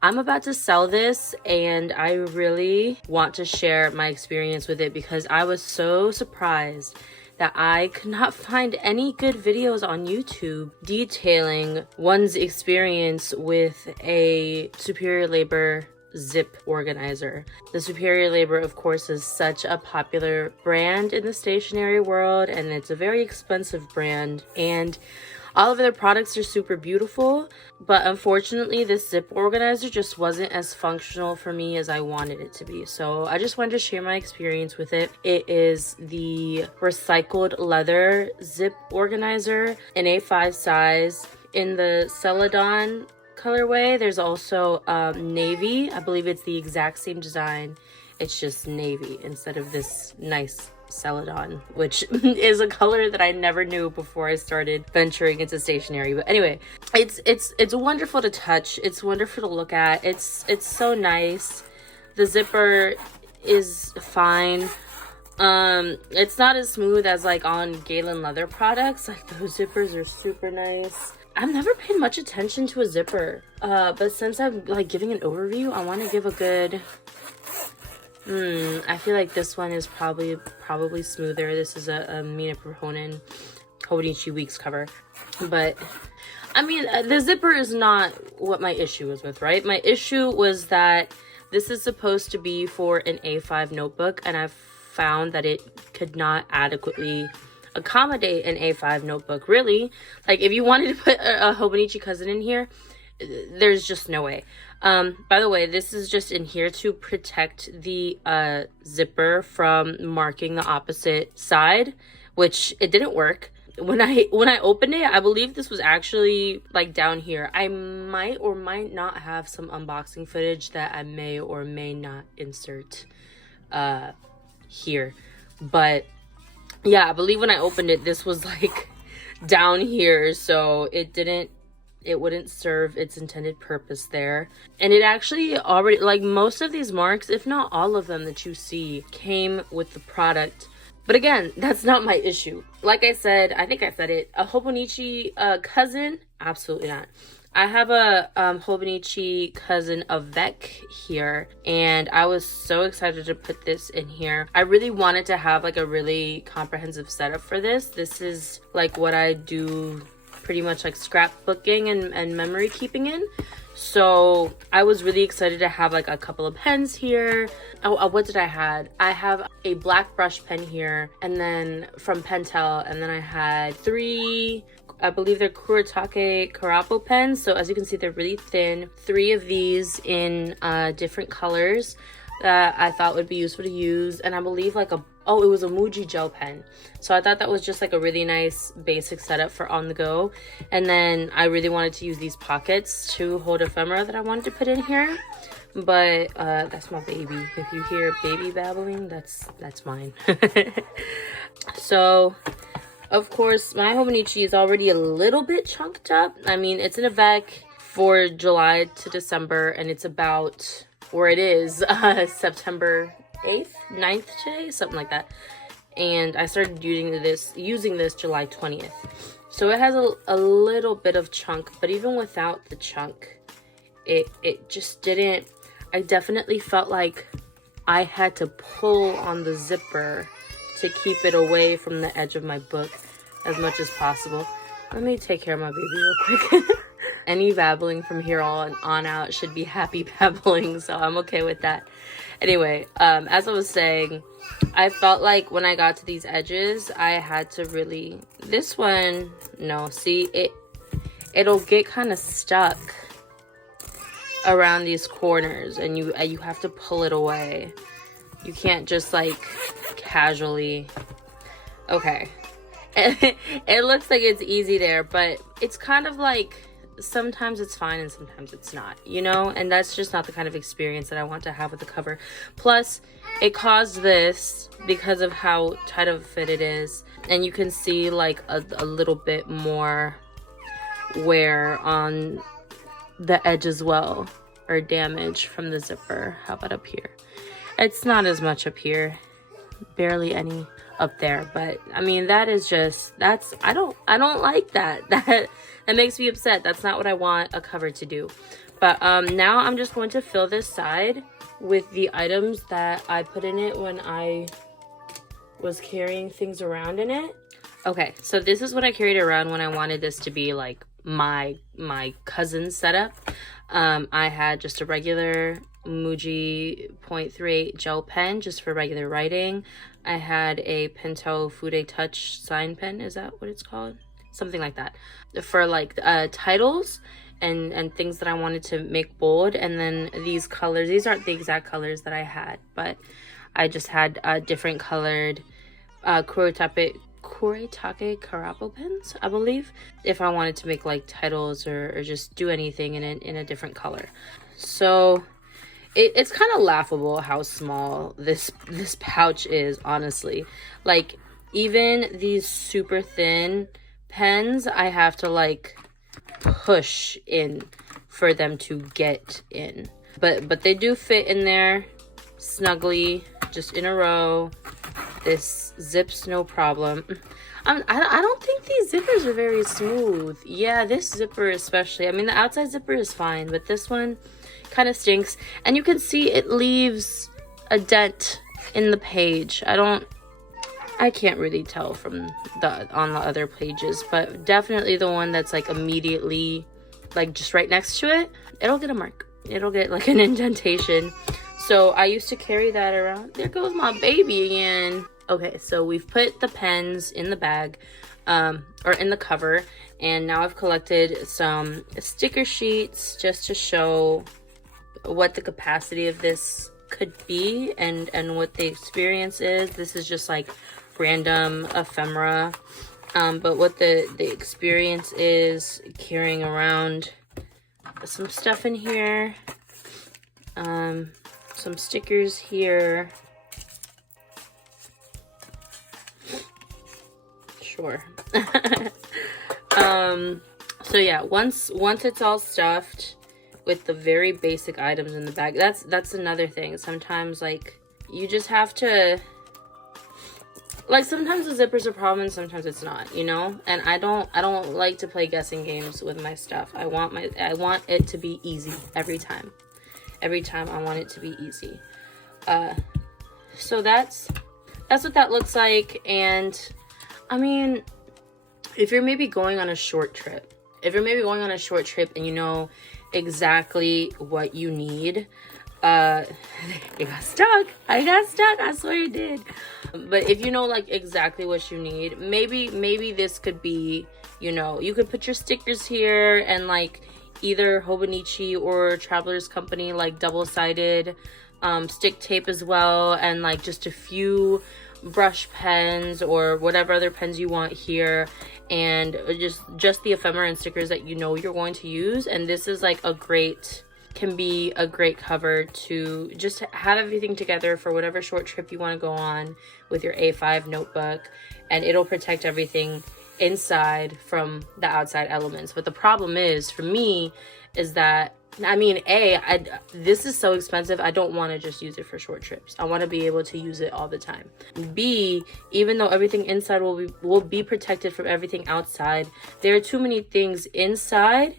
I'm about to sell this, and I really want to share my experience with it because I was so surprised that I could not find any good videos on YouTube detailing one's experience with a Superior Labor zip organizer. The Superior Labor, of course, is such a popular brand in the stationery world, and it's a very expensive brand, and all of their products are super beautiful, but unfortunately this zip organizer just wasn't as functional for me as I wanted it to be. So I just wanted to share my experience with it. It is the recycled leather zip organizer in A5 size in the Celadon colorway. There's also navy. I believe it's the exact same design. It's just navy instead of this nice Celadon, which is a color that I never knew before I started venturing into stationery. But anyway, it's wonderful to touch. It's wonderful to look at. It's so nice. The zipper is fine. It's not as smooth as like on Galen leather products. Like those zippers are super nice. I've never paid much attention to a zipper, but since I'm like giving an overview, I want to give a good I feel like this one is probably smoother. This is a Mina Proponen Hobonichi Weeks cover. But I mean, the zipper is not what my issue was with, right? My issue was that this is supposed to be for an A5 notebook, and I've found that it could not adequately accommodate an A5 notebook. Really, like if you wanted to put a Hobonichi cousin in here, there's just no way. By the way, this is just in here to protect the zipper from marking the opposite side, which it didn't work. When I opened it, I believe this was actually like down here. I might or might not have some unboxing footage that I may or may not insert here. But yeah, I believe when I opened it, this was like down here, so it wouldn't serve its intended purpose there. And it actually already, like most of these marks, if not all of them that you see, came with the product. But again, that's not my issue. Like I said, I think I said it, a Hobonichi cousin, absolutely not. I have a Hobonichi cousin Avec here, and I was so excited to put this in here. I really wanted to have like a really comprehensive setup for this. This is like what I do pretty much like scrapbooking and memory keeping in. So I was really excited to have like a couple of pens here. What did I had? I have a black brush pen here, and then from Pentel, and then I had 3, I believe they're Kuretake Karapo pens. So as you can see, they're really thin. 3 of these in different colors that I thought would be useful to use. And I believe like it was a Muji gel pen. So I thought that was just like a really nice basic setup for on the go. And then I really wanted to use these pockets to hold ephemera that I wanted to put in here. But that's my baby. If you hear baby babbling, that's mine. So of course my Hobonichi is already a little bit chunked up. I mean, it's in a Avec for July to December, and it's about, or it is September 8th, 9th today, something like that. And I started using this July 20th. So it has a little bit of chunk, but even without the chunk, it just didn't, I definitely felt like I had to pull on the zipper to keep it away from the edge of my book as much as possible. Let me take care of my baby real quick. Any babbling from here on out should be happy babbling, so I'm okay with that. Anyway, as I was saying, I felt like when I got to these edges, I had to really, this one, no, see, it'll get kind of stuck around these corners, and you have to pull it away. You can't just like casually, okay. It looks like it's easy there, but it's kind of like, sometimes it's fine and sometimes it's not, you know? And that's just not the kind of experience that I want to have with the cover. Plus, it caused this because of how tight of a fit it is. And you can see like a little bit more wear on the edge as well, or damage from the zipper. How about up here? It's not as much up here, barely any. up there. But I mean, that is just, I don't like that. That makes me upset. That's not what I want a cover to do. But now I'm just going to fill this side with the items that I put in it when I was carrying things around in it. Okay, so this is what I carried around when I wanted this to be like my cousin's setup. I had just a regular Muji 0.38 gel pen just for regular writing. I had a Pentel Fude Touch sign pen. Is that what it's called? Something like that. For like titles and things that I wanted to make bold. And then these colors, these aren't the exact colors that I had, but I just had different colored Kuretake Karapo pens, I believe, if I wanted to make like titles or just do anything in a different color. So it's kind of laughable how small this pouch is, honestly. Like, even these super thin pens, I have to like push in for them to get in, but they do fit in there snugly, just in a row. This zips no problem. I don't think these zippers are very smooth. Yeah, this zipper especially. I mean, the outside zipper is fine, but this one kind of stinks. And you can see it leaves a dent in the page. I can't really tell from on the other pages, but definitely the one that's like immediately, like just right next to it, it'll get a mark. It'll get like an indentation. So I used to carry that around. There goes my baby again. Okay, so we've put the pens in the bag, or in the cover, and now I've collected some sticker sheets just to show what the capacity of this could be and what the experience is. This is just like random ephemera, but what the experience is carrying around some stuff in here, some stickers here. Sure. So yeah, once it's all stuffed with the very basic items in the bag, that's another thing. Sometimes like you just have to, like, sometimes the zipper's a problem and sometimes it's not, you know? And I don't like to play guessing games with my stuff. I want it to be easy every time. Every time I want it to be easy. So that's what that looks like. And I mean, if you're maybe going on a short trip, and you know exactly what you need, it got stuck. I swear it did. But if you know like exactly what you need, maybe this could be, you know, you could put your stickers here and like either Hobonichi or Traveler's Company like double-sided stick tape as well, and like just a few brush pens or whatever other pens you want here, and just the ephemera and stickers that you know you're going to use. And this is like can be a great cover to just have everything together for whatever short trip you want to go on with your A5 notebook, and it'll protect everything inside from the outside elements. But the problem is, for me, is that, I mean, this is so expensive. I don't want to just use it for short trips. I want to be able to use it all the time. B, even though everything inside will be protected from everything outside, there are too many things inside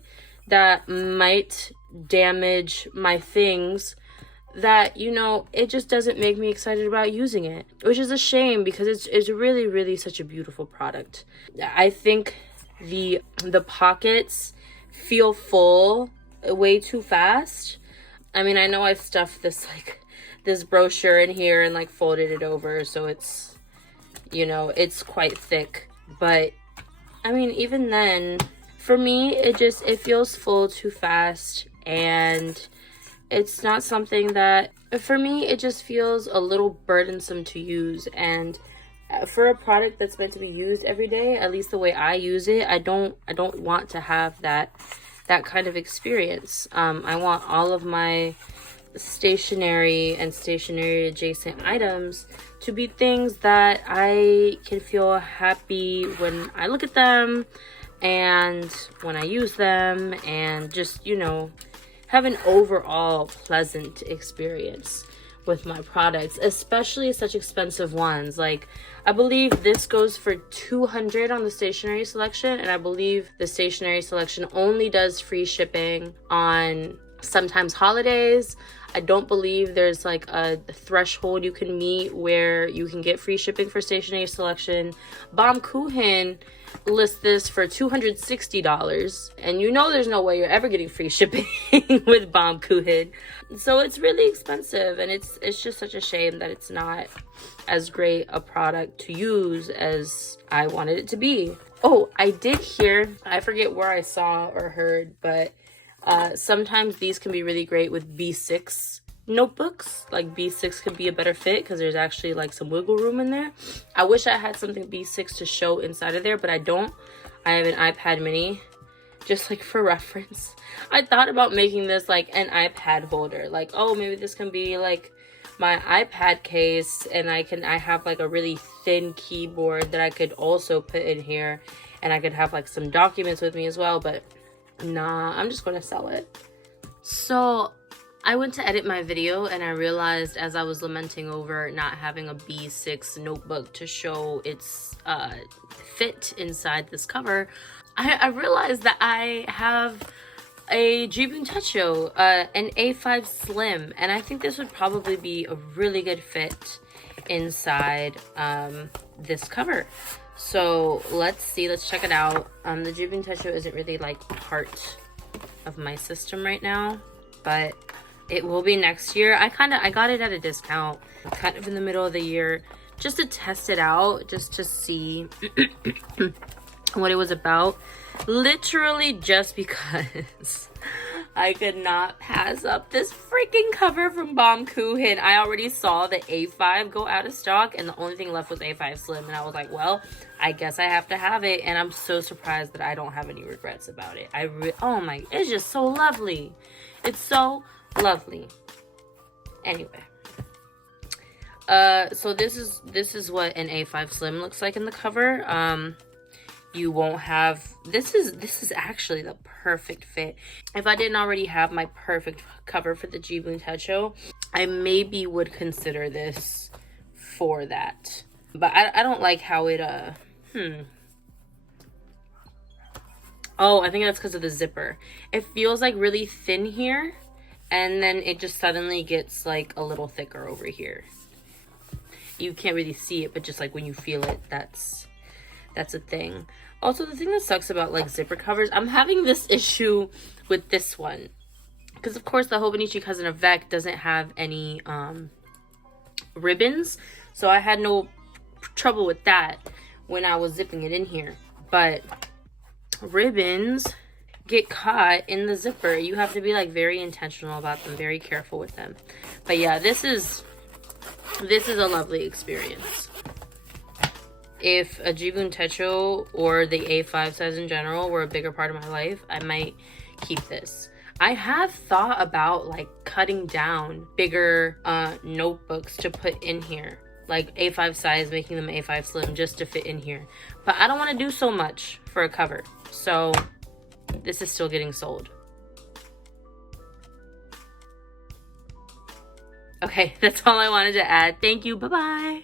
that might damage my things that, you know, it just doesn't make me excited about using it, which is a shame because it's really, really such a beautiful product. I think the pockets feel full way too fast. I mean, I know I've stuffed this brochure in here and like folded it over, so it's, you know, it's quite thick. But I mean, even then, for me, it feels full too fast, and it's not something that, for me, it just feels a little burdensome to use. And for a product that's meant to be used every day, at least the way I use it, I don't want to have that kind of experience. I want all of my stationery and stationery adjacent items to be things that I can feel happy when I look at them and when I use them, and just, you know, have an overall pleasant experience with my products, especially such expensive ones. Like, I believe this goes for $200 on the stationery selection, and I believe the stationery selection only does free shipping on sometimes holidays. I don't believe there's like a threshold you can meet where you can get free shipping for stationery selection. Baumkuchen lists this for $260, and you know there's no way you're ever getting free shipping with Baumkuchen. So it's really expensive, and it's just such a shame that it's not as great a product to use as I wanted it to be. Oh, I did hear, I forget where I saw or heard, but sometimes these can be really great with B6 notebooks. Like, B6 could be a better fit because there's actually like some wiggle room in there. I wish I had something B6 to show inside of there, but I don't. I have an iPad mini, just like for reference. I thought about making this like an iPad holder. Like, oh, maybe this can be like my iPad case, and I have like a really thin keyboard that I could also put in here, and I could have like some documents with me as well, but nah, I'm just gonna sell it. So I went to edit my video, and I realized as I was lamenting over not having a B6 notebook to show its fit inside this cover, I realized that I have a Jibun Techo, an A5 Slim, and I think this would probably be a really good fit inside this cover. So let's see, let's check it out. The Jibun Techo isn't really like part of my system right now, but it will be next year. I got it at a discount kind of in the middle of the year just to test it out, just to see what it was about. Literally just because I could not pass up this freaking cover from Baumkuchen. I already saw the A5 go out of stock, and the only thing left was A5 Slim, and I was like, well, I guess I have to have it. And I'm so surprised that I don't have any regrets about it. Oh my, it's just so lovely. It's so lovely. Anyway, so this is what an A5 Slim looks like in the cover. You won't have, this is actually the perfect fit. If I didn't already have my perfect cover for the Jibun Techo, I maybe would consider this for that. But I don't like how it oh, I think that's because of the zipper. It feels like really thin here, and then it just suddenly gets like a little thicker over here. You can't really see it, but just like when you feel it, that's a thing. Also, the thing that sucks about like zipper covers, I'm having this issue with this one because of course the Hobonichi Cousin of Vec doesn't have any ribbons, so I had no trouble with that when I was zipping it in here. But ribbons get caught in the zipper. You have to be like very intentional about them, very careful with them. But yeah, this is a lovely experience. If a Jibun Techo or the A5 size in general were a bigger part of my life, I might keep this. I have thought about like cutting down bigger notebooks to put in here, like A5 size, making them A5 Slim just to fit in here. But I don't want to do so much for a cover, so this is still getting sold. Okay, that's all I wanted to add. Thank you. Bye-bye.